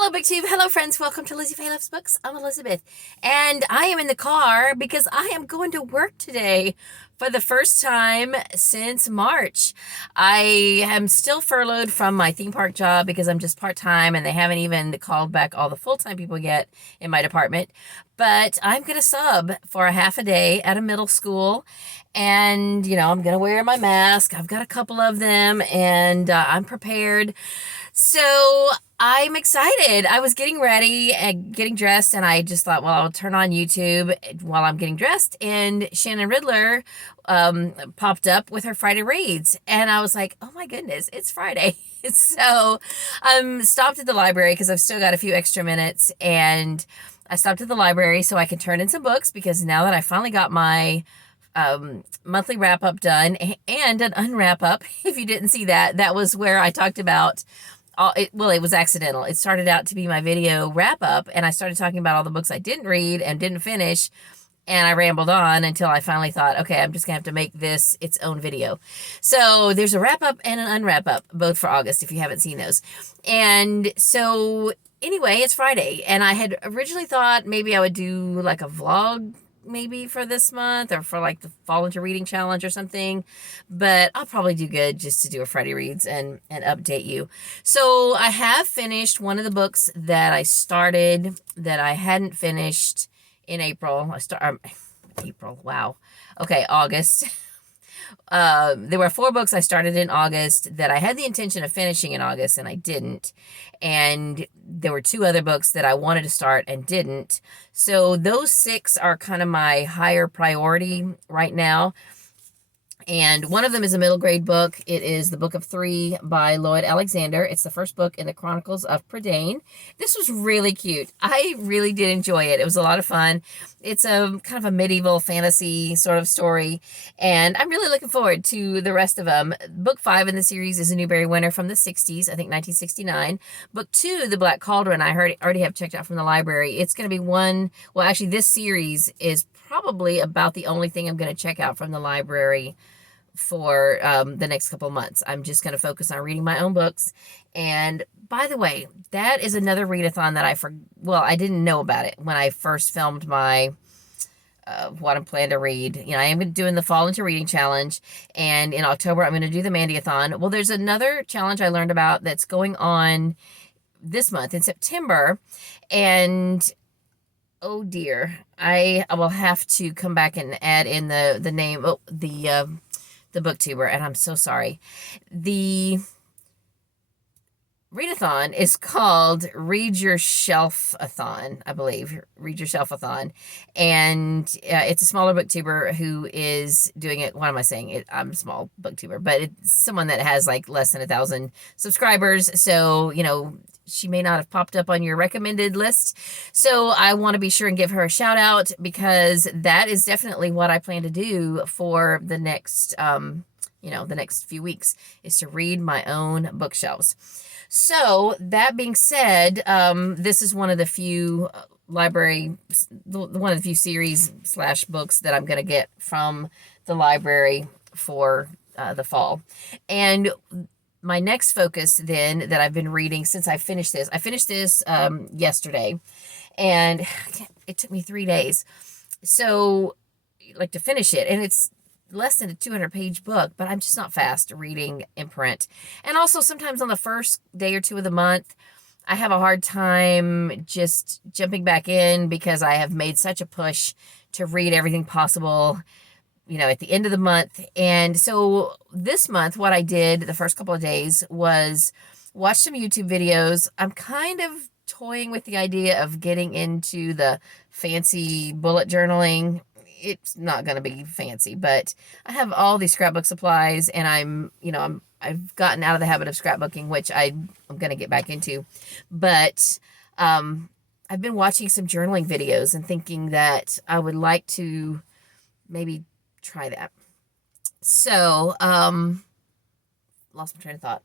Hello, BookTube. Hello, friends. Welcome to Lizzie Faye Loves Books. I'm Elizabeth, and I am in the car because I am going to work today for the first time since March. I am still furloughed from my theme park job because I'm just part-time, and they haven't even called back all the full-time people yet in my department. But I'm going to sub for a half a day at a middle school, and I'm going to wear my mask. I've got a couple of them, and I'm prepared. So I'm excited. I was getting ready and getting dressed, and I just thought, well, I'll turn on YouTube while I'm getting dressed. And Shannon Riddler popped up with her Friday reads, and I was like, oh my goodness, it's Friday. So I'm stopped at the library because I've still got a few extra minutes, and I stopped at the library so I can turn in some books because now that I finally got my monthly wrap up done and an unwrap up, if you didn't see that, that was where I talked about it was accidental. It started out to be my video wrap up, and I started talking about all the books I didn't read and didn't finish, and I rambled on until I finally thought, okay, I'm just gonna have to make this its own video. So there's a wrap up and an unwrap up, both for August, if you haven't seen those. And so anyway, it's Friday, and I had originally thought maybe I would do like a vlog maybe for this month or for like the Fall into Reading Challenge or something, but I'll probably do good just to do a Friday Reads and update you. So I have finished one of the books that I started that I hadn't finished in April. April, wow. Okay, August. There were 4 books I started in August that I had the intention of finishing in August, and I didn't. And there were 2 other books that I wanted to start and didn't. So those 6 are kind of my higher priority right now. And one of them is a middle grade book. It is The Book of Three by Lloyd Alexander. It's the first book in the Chronicles of Prydain. This was really cute. I really did enjoy it. It was a lot of fun. It's a kind of a medieval fantasy sort of story, and I'm really looking forward to the rest of them. Book 5 in the series is a Newbery winner from the 60s, I think 1969. Book 2, The Black Cauldron, I already have checked out from the library. It's going to be well, actually, this series is probably about the only thing I'm going to check out from the library for the next couple months. I'm just going to focus on reading my own books. And by the way, that is another readathon that I didn't know about it when I first filmed my what I'm planning to read. I am doing the Fall into Reading Challenge, and in October I'm going to do the Mandyathon. Well, there's another challenge I learned about that's going on this month in September, and oh dear, I will have to come back and add in the name, the booktuber, and I'm so sorry. The readathon is called Read Your Shelf-a-thon, I believe. Read Your Shelf-a-thon. And it's a smaller booktuber who is doing it. What am I saying? I'm a small booktuber, but it's someone that has like less than 1,000 subscribers. So, she may not have popped up on your recommended list. So I want to be sure and give her a shout out because that is definitely what I plan to do for the next, the next few weeks is to read my own bookshelves. So that being said, this is one of the few one of the few series / books that I'm going to get from the library for the fall. And my next focus then that I've been reading since I finished this yesterday, and it took me 3 days. So like to finish it, and it's less than a 200-page book, but I'm just not fast reading in print. And also sometimes on the first day or 2 of the month, I have a hard time just jumping back in because I have made such a push to read everything possible, at the end of the month. And so this month, what I did the first couple of days was watch some YouTube videos. I'm kind of toying with the idea of getting into the fancy bullet journaling. It's not going to be fancy, but I have all these scrapbook supplies, and I've gotten out of the habit of scrapbooking, which I'm going to get back into. But I've been watching some journaling videos and thinking that I would like to maybe try that. So, lost my train of thought.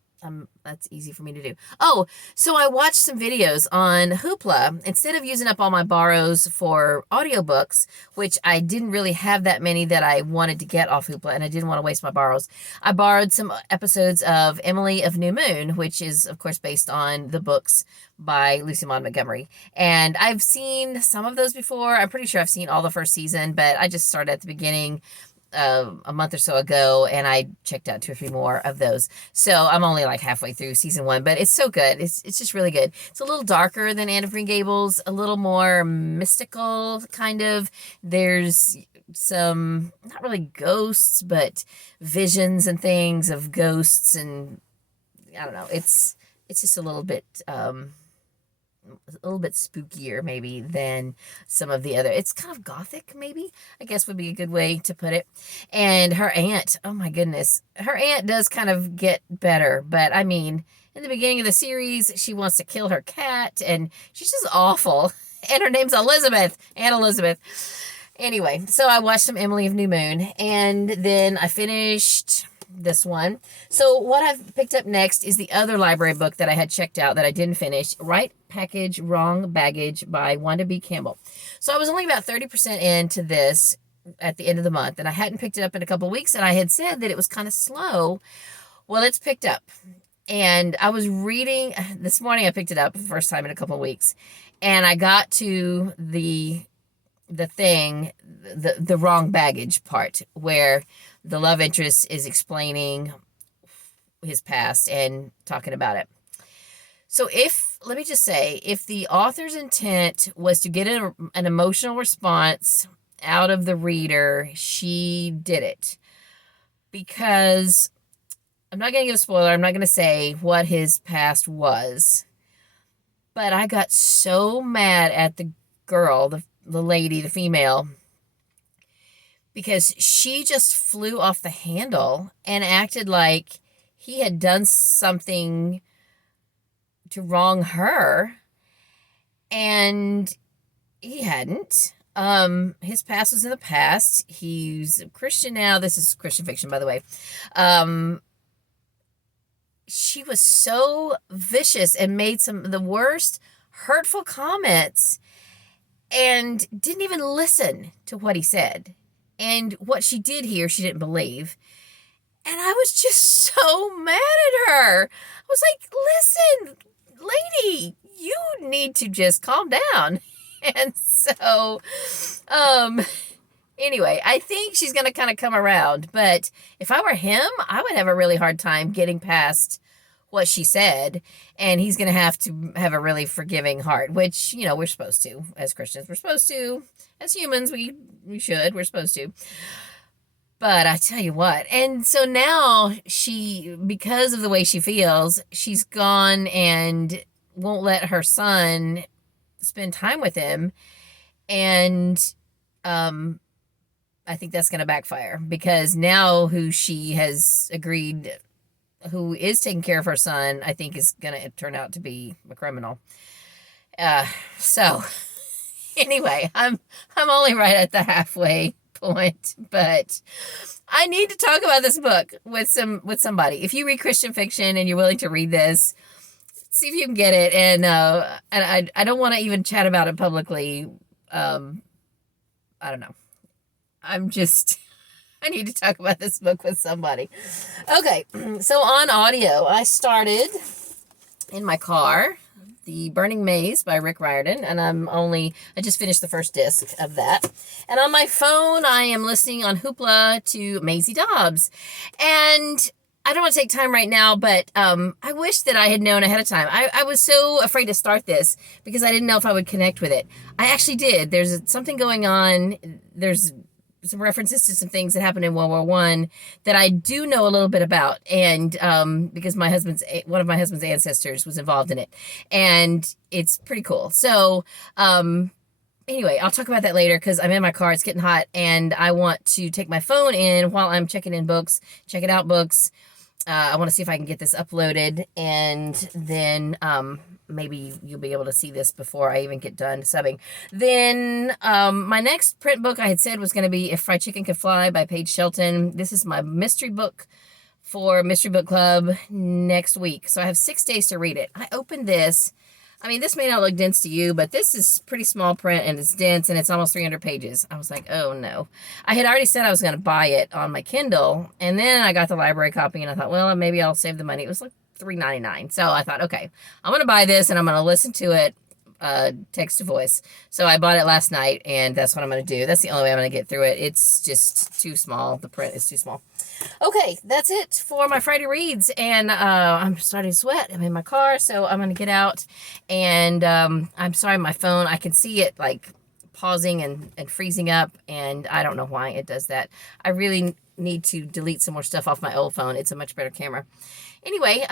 That's easy for me to do. Oh, so I watched some videos on Hoopla. Instead of using up all my borrows for audiobooks, which I didn't really have that many that I wanted to get off Hoopla, and I didn't want to waste my borrows, I borrowed some episodes of Emily of New Moon, which is, of course, based on the books by Lucy Maud Montgomery. And I've seen some of those before. I'm pretty sure I've seen all the first season, but I just started at the beginning a month or so ago, and I checked out 2 or 3 more of those. So I'm only like halfway through season 1, but it's so good. It's just really good. It's a little darker than Anne of Green Gables, a little more mystical, kind of. There's some, not really ghosts, but visions and things of ghosts, and I don't know. It's just a little bit spookier maybe than some of the other. It's kind of gothic, maybe, I guess would be a good way to put it. And her aunt, oh my goodness, her aunt does kind of get better, but I mean, in the beginning of the series, she wants to kill her cat, and she's just awful. And her name's Elizabeth, Aunt Elizabeth. Anyway, so I watched some Emily of New Moon, and then I finished this one. So what I've picked up next is the other library book that I had checked out that I didn't finish, Right Package, Wrong Baggage by Wanda B. Campbell. So I was only about 30% into this at the end of the month, and I hadn't picked it up in a couple of weeks, and I had said that it was kind of slow. Well, it's picked up. And I was reading, this morning I picked it up for the first time in a couple of weeks, and I got to the wrong baggage part, where the love interest is explaining his past and talking about it. So let me just say, if the author's intent was to get an emotional response out of the reader, she did it. Because I'm not going to give a spoiler. I'm not going to say what his past was. But I got so mad at the girl, the lady, the female, because she just flew off the handle and acted like he had done something to wrong her, and he hadn't. His past was in the past. He's a Christian now. This is Christian fiction, by the way. She was so vicious and made some of the worst hurtful comments and didn't even listen to what he said. And what she did hear, she didn't believe. And I was just so mad at her. I was like, listen, lady, you need to just calm down. And so, anyway, I think she's going to kind of come around. But if I were him, I would have a really hard time getting past what she said. And he's going to have a really forgiving heart, which, we're supposed to. As Christians, we're supposed to. As humans, we're supposed to. But I tell you what, and so now because of the way she feels, she's gone and won't let her son spend time with him. And I think that's going to backfire, because now who she has agreed, who is taking care of her son, I think is going to turn out to be a criminal. So anyway, I'm only right at the halfway point, but I need to talk about this book with somebody. If you read Christian fiction and you're willing to read this, see if you can get it. And I don't want to even chat about it publicly. I don't know. I need to talk about this book with somebody. Okay, so on audio, I started in my car The Burning Maze by Rick Riordan, and I just finished the first disc of that. And on my phone, I am listening on Hoopla to Maisie Dobbs. And I don't want to take time right now, but I wish that I had known ahead of time. I was so afraid to start this because I didn't know if I would connect with it. I actually did. There's something going on. There's some references to some things that happened in World War I that I do know a little bit about, and because one of my husband's ancestors was involved in it, and it's pretty cool. So anyway, I'll talk about that later because I'm in my car. It's getting hot, and I want to take my phone in while I'm checking out books. I want to see if I can get this uploaded, and then maybe you'll be able to see this before I even get done subbing. Then my next print book I had said was going to be If Fried Chicken Could Fly by Paige Shelton. This is my mystery book for Mystery Book Club next week. So I have 6 days to read it. I opened this. I mean, this may not look dense to you, but this is pretty small print and it's dense and it's almost 300 pages. I was like, oh no. I had already said I was going to buy it on my Kindle, and then I got the library copy and I thought, well, maybe I'll save the money. It was like $3.99. So I thought, okay, I'm going to buy this and I'm going to listen to it text to voice. So I bought it last night and that's what I'm going to do. That's the only way I'm going to get through it. It's just too small. The print is too small. Okay, that's it for my Friday reads, and I'm starting to sweat. I'm in my car, so I'm going to get out, and I'm sorry, my phone, I can see it like pausing and freezing up, and I don't know why it does that. I really need to delete some more stuff off my old phone. It's a much better camera. Anyway,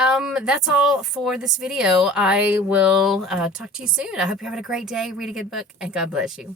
that's all for this video. I will talk to you soon. I hope you're having a great day. Read a good book, and God bless you.